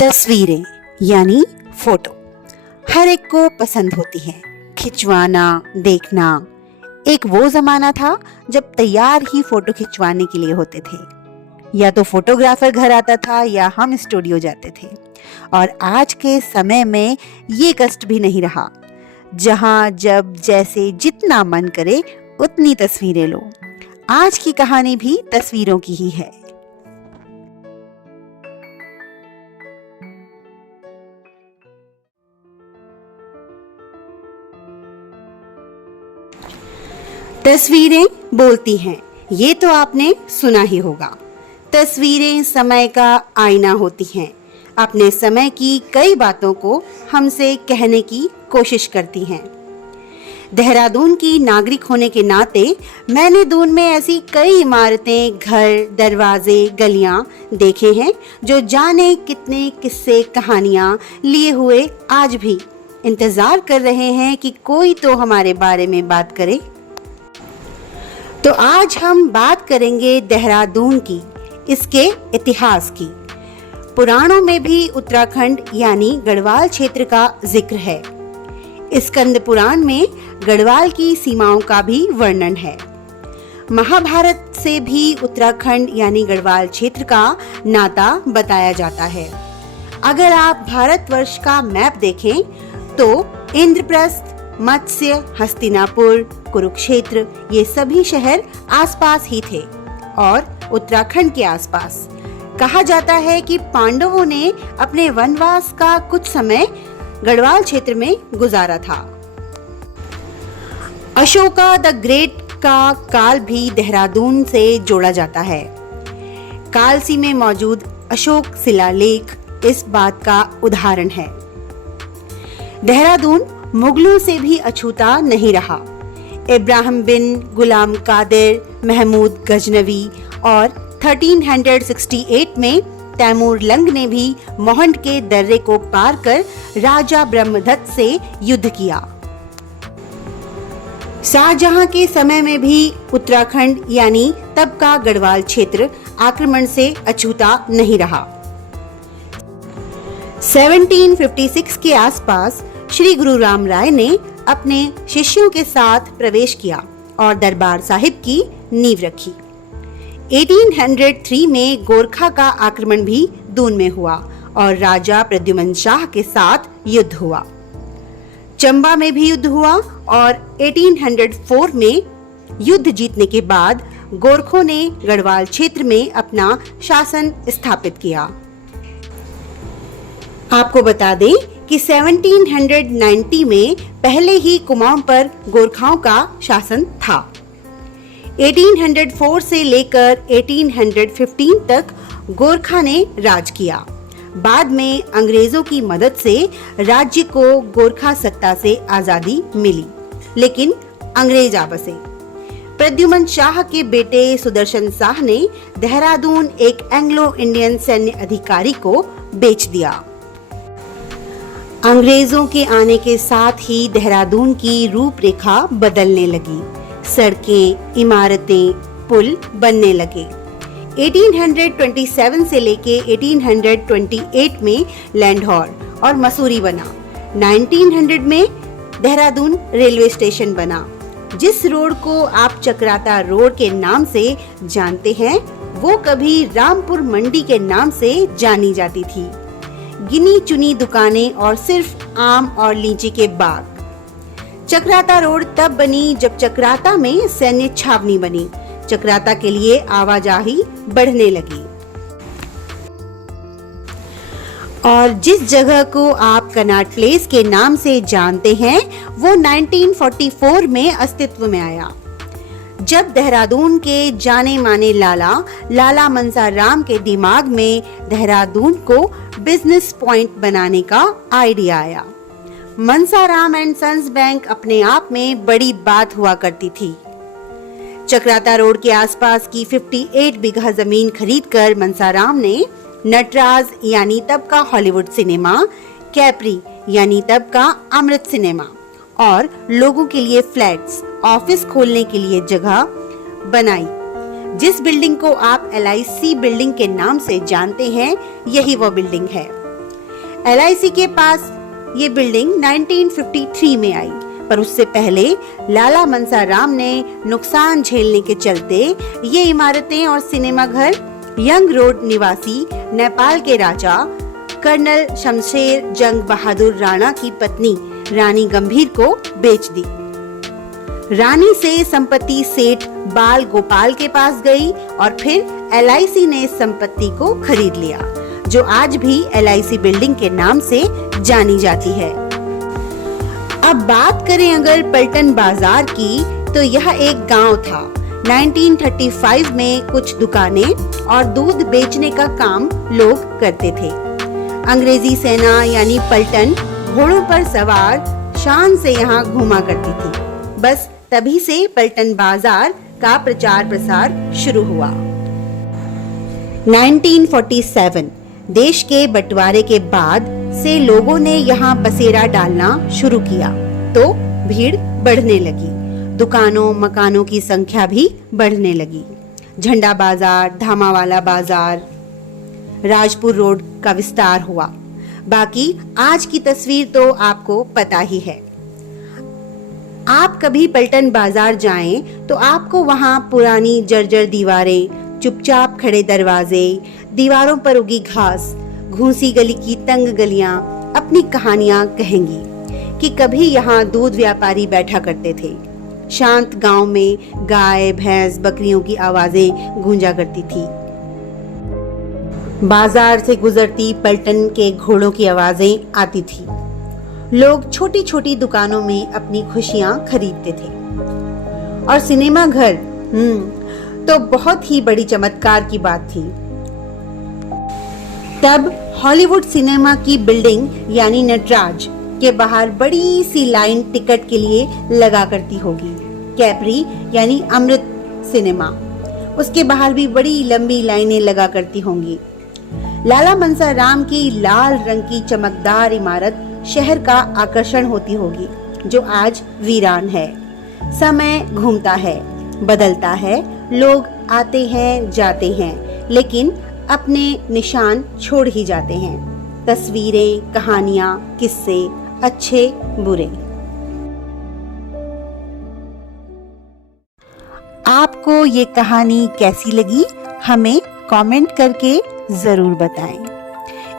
तस्वीरें यानी फोटो हर एक को पसंद होती है। खिंचवाना, देखना। एक वो जमाना था जब तैयार ही फोटो खिंचवाने के लिए होते थे। या तो फोटोग्राफर घर आता था या हम स्टूडियो जाते थे। और आज के समय में ये कष्ट भी नहीं रहा, जहां जब जैसे जितना मन करे उतनी तस्वीरें लो। आज की कहानी भी तस्वीरों की ही है। तस्वीरें बोलती हैं, ये तो आपने सुना ही होगा। तस्वीरें समय का आईना होती हैं। अपने समय की कई बातों को हमसे कहने की कोशिश करती हैं। देहरादून की नागरिक होने के नाते मैंने दून में ऐसी कई इमारतें, घर, दरवाजे, गलियां देखे हैं जो जाने कितने किस्से, कहानियां लिए हुए आज भी इंतजार कर रहे हैं कि कोई तो हमारे बारे में बात करे। तो आज हम बात करेंगे देहरादून की, इसके इतिहास की। पुराणों में भी उत्तराखंड यानी गढ़वाल क्षेत्र का जिक्र है। स्कंद पुराण में गढ़वाल की सीमाओं का भी वर्णन है। महाभारत से भी उत्तराखंड यानी गढ़वाल क्षेत्र का नाता बताया जाता है। अगर आप भारतवर्ष का मैप देखें तो इंद्रप्रस्थ, मत्स्य, हस्तिनापुर, कुरुक्षेत्र ये सभी शहर आसपास ही थे और उत्तराखंड के आसपास। कहा जाता है कि पांडवों ने अपने वनवास का कुछ समय गढ़वाल क्षेत्र में गुजारा था। अशोका द ग्रेट का काल भी देहरादून से जोड़ा जाता है। कालसी में मौजूद अशोक शिलालेख इस बात का उदाहरण है। देहरादून मुगलों से भी अछूता नहीं रहा। इब्राहिम बिन गुलाम कादिर, महमूद गजनवी और 1368 में तैमूर लंग ने भी मोहंड के दर्रे को पार कर राजा ब्रह्मदत्त से युद्ध किया। शाहजहां के समय में भी उत्तराखंड यानी तब का गढ़वाल क्षेत्र आक्रमण से अछूता नहीं रहा। 1756 के आसपास श्री गुरु राम राय ने अपने शिष्यों के साथ प्रवेश किया और दरबार साहिब की नींव रखी। 1803 में गोरखा का आक्रमण भी दून में हुआ और राजा प्रद्युमन शाह के साथ युद्ध हुआ। चंबा में भी युद्ध हुआ और 1804 में युद्ध जीतने के बाद गोरखों ने गढ़वाल क्षेत्र में अपना शासन स्थापित किया। आपको बता दें कि 1790 में पहले ही कुमाऊं पर गोरखाओं का शासन था। 1804 से लेकर 1815 तक गोरखा ने राज किया। बाद में अंग्रेजों की मदद से राज्य को गोरखा सत्ता से आजादी मिली, लेकिन अंग्रेज आ बसे। प्रद्युमन शाह के बेटे सुदर्शन शाह ने देहरादून एक एंग्लो इंडियन सैन्य अधिकारी को बेच दिया। अंग्रेजों के आने के साथ ही देहरादून की रूपरेखा बदलने लगी। सड़कें, इमारतें, पुल बनने लगे। 1827 से लेके 1828 में लैंढौर और मसूरी बना। 1900 में देहरादून रेलवे स्टेशन बना। जिस रोड को आप चक्राता रोड के नाम से जानते हैं, वो कभी रामपुर मंडी के नाम से जानी जाती थी। गिनी चुनी दुकानें और सिर्फ आम और लीची के बाग। चक्राता रोड तब बनी जब चक्राता में सैन्य छावनी बनी। चक्राता के लिए आवाजाही बढ़ने लगी और जिस जगह को आप कनाट प्लेस के नाम से जानते हैं, वो 1944 में अस्तित्व में आया, जब देहरादून के जाने माने लाला मंसाराम के दिमाग में देहरादून को बिजनेस पॉइंट बनाने का आइडिया आया। मंसाराम एंड सन्स बैंक अपने आप में बड़ी बात हुआ करती थी। चक्राता रोड के आसपास की 58 बीघा जमीन खरीदकर मंसाराम ने नटराज यानी तब का हॉलीवुड सिनेमा, कैप्री यानी तब का अमृत सिनेमा और लोगों के लिए फ्लैट्स, ऑफिस खोलने के लिए जगह बनाई। जिस बिल्डिंग को आप LIC बिल्डिंग के नाम से जानते हैं, यही वो बिल्डिंग है। LIC के पास ये बिल्डिंग 1953 में आई, पर उससे पहले लाला मनसाराम ने नुकसान झेलने के चलते ये इमारतें और सिनेमा घर यंग रोड निवासी नेपाल के राजा कर्नल शमशेर जंग बहादुर राणा की पत्नी रानी गंभीर को बेच दी। रानी से संपत्ति सेठ बाल गोपाल के पास गई और फिर LIC ने इस संपत्ति को खरीद लिया, जो आज भी LIC बिल्डिंग के नाम से जानी जाती है। अब बात करें अगर पलटन बाजार की, तो यह एक गांव था। 1935 में कुछ दुकानें और दूध बेचने का काम लोग करते थे। अंग्रेजी सेना यानी पलटन घोड़ों पर सवार शान से यहाँ घूमा करती थी। बस तभी से पलटन बाजार का प्रचार प्रसार शुरू हुआ। 1947 देश के बंटवारे के बाद से लोगों ने यहाँ बसेरा डालना शुरू किया, तो भीड़ बढ़ने लगी। दुकानों मकानों की संख्या भी बढ़ने लगी। झंडा बाजार, धामावाला बाजार, राजपुर रोड का विस्तार हुआ। बाकी आज की तस्वीर तो आपको पता ही है। आप कभी पलटन बाजार जाएं तो आपको वहां पुरानी जर्जर दीवारें, चुपचाप खड़े दरवाजे, दीवारों पर उगी घास, घूसी गली की तंग गलियां अपनी कहानियां कहेंगी कि कभी यहाँ दूध व्यापारी बैठा करते थे। शांत गांव में गाय भैंस बकरियों की आवाजें गूंजा करती थी। बाजार से गुजरती पलटन के घोड़ों की आवाजें आती थी। लोग छोटी छोटी दुकानों में अपनी खुशियां खरीदते थे। और सिनेमा घर तो बहुत ही बड़ी चमत्कार की बात थी। तब हॉलीवुड सिनेमा की बिल्डिंग यानी नटराज के बाहर बड़ी सी लाइन टिकट के लिए लगा करती होगी। कैपरी यानी अमृत सिनेमा, उसके बाहर भी बड़ी लंबी लाइनें लगा करती होंगी। लाला मनसाराम की लाल रंग की चमकदार इमारत शहर का आकर्षण होती होगी, जो आज वीरान है। समय घूमता है, बदलता है, लोग आते हैं जाते हैं, लेकिन अपने निशान छोड़ ही जाते हैं। तस्वीरें, कहानियां, किस्से, अच्छे बुरे। आपको ये कहानी कैसी लगी, हमें कमेंट करके जरूर बताएं।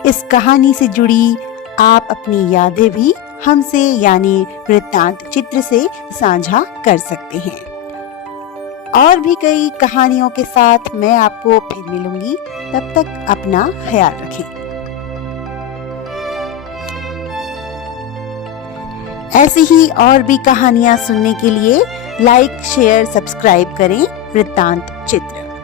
इस कहानी से जुड़ी आप अपनी यादें भी हमसे यानी वृत्तांत चित्र से साझा कर सकते हैं। और भी कई कहानियों के साथ मैं आपको फिर मिलूंगी। तब तक अपना ख्याल रखें। ऐसी ही और भी कहानियां सुनने के लिए लाइक, शेयर, सब्सक्राइब करें वृत्तांत चित्र।